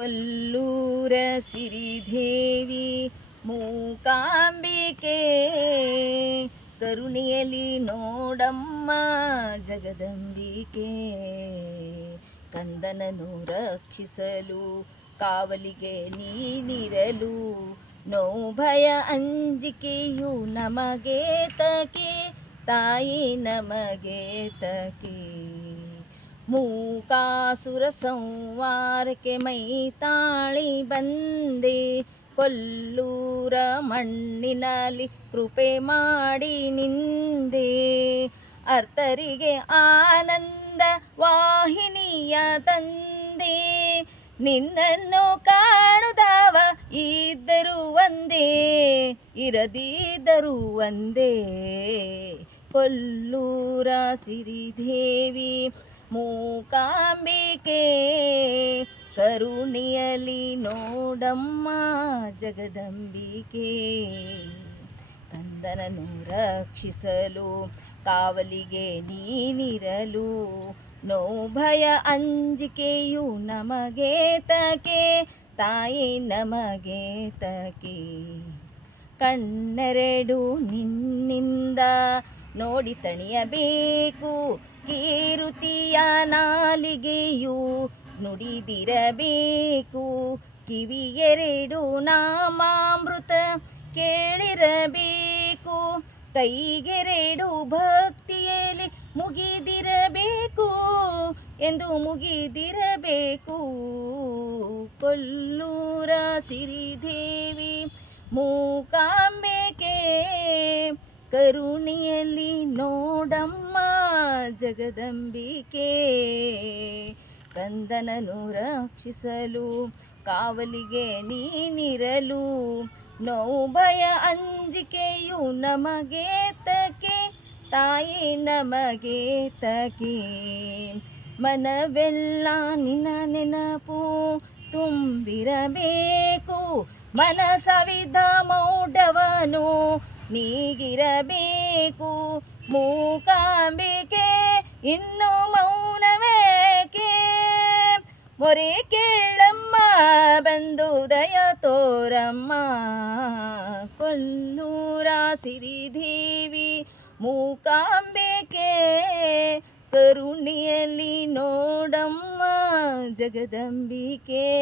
ಕೊಲ್ಲೂರ ಸಿರಿದೇವಿ ಮೂಕಾಂಬಿಕೆ ಕರುಣೆಯಲ್ಲಿ ನೋಡಮ್ಮ ಜಗದಂಬಿಕೆ. ಕಂದನನು ರಕ್ಷಿಸಲು ಕಾವಲಿಗೆ ನೀನಿರಲು ನೋಭಯ ಅಂಜಿಕೆಯು ನಮಗೆ ತಕೆ ತಾಯಿ ನಮಗೆ ತಕೆ. ಮೂಕಾಸುರ ಸಂವಾರಕ್ಕೆ ಮೈ ತಾಳಿ ಬಂದೆ ಕೊಲ್ಲೂರ ಮಣ್ಣಿನಲ್ಲಿ ಕೃಪೆ ಮಾಡಿ ನಿಂದೆ. ಅರ್ತರಿಗೆ ಆನಂದ ವಾಹಿನಿಯ ತಂದೆ ನಿನ್ನನ್ನು ಕಾಣುದವ ಇದ್ದರೂ ಒಂದೇ ಇರದಿದ್ದರೂ ಒಂದೇ. ಕೊಲ್ಲೂರ ಸಿರಿದೇವಿ ಮೂಕಾಂಬಿಕೆ ಕರುಣೆಯಲ್ಲಿ ನೋಡಮ್ಮ ಜಗದಂಬಿಕೆ. ಕಂದನನು ರಕ್ಷಿಸಲು ಕಾವಲಿಗೆ ನೀನಿರಲು ನೋಭಯ ಅಂಜಿಕೆಯು ನಮಗೆ ತಕೆ ತಾಯಿ ನಮಗೆ ತಕೆ. ಕಣ್ಣೆರಡು ನಿನ್ನಿಂದ ನೋಡಿ ತಣಿಯಬೇಕು ಕೀರುತಿಯ ನಾಲಿಗೆಯು ನುಡಿದಿರಬೇಕು. ಕಿವಿಯೆರಡು ನಾಮಾಮೃತ ಕೇಳಿರಬೇಕು. ಕೈಗೆರಡು ಭಕ್ತಿಯಲ್ಲಿ ಮುಗಿದಿರಬೇಕು ಎಂದು ಮುಗಿದಿರಬೇಕು. ಕೊಲ್ಲೂರ ಸಿರಿದೇವಿ ಮೂಕಾಂಬಿಕೆ ಕರುಣೆಯಲ್ಲಿ ನೋಡಮ್ಮ ಜಗದಂಬಿಕೆ. ಕಂದನನು ರಕ್ಷಿಸಲು ಕಾವಲಿಗೆ ನೀನಿರಲು ನೋಭಯ ಅಂಜಿಕೆಯು ನಮಗೆ ತಕೆ ತಾಯಿ ನಮಗೆ ತಕೆ. ಮನವೆಲ್ಲ ನಿನ್ನ ನೆನಪು ತುಂಬಿರಬೇಕು. ಮನಸವಿದ ಮೌಢವನು ನೀಗಿರಬೇಕು. ಮೂಕಾಂಬಿಕೆ ಇನ್ನು ಮೌನವೇಕೆ ಮೊರೆ ಕೇಳಮ್ಮ ಬಂದು ದಯ ತೋರಮ್ಮ. ಕೊಲ್ಲೂರ ಸಿರಿದೇವಿ ಮೂಕಾಂಬಿಕೆ ಕರುಣೆಯಲ್ಲಿ ನೋಡಮ್ಮ ಜಗದಂಬಿಕೆ.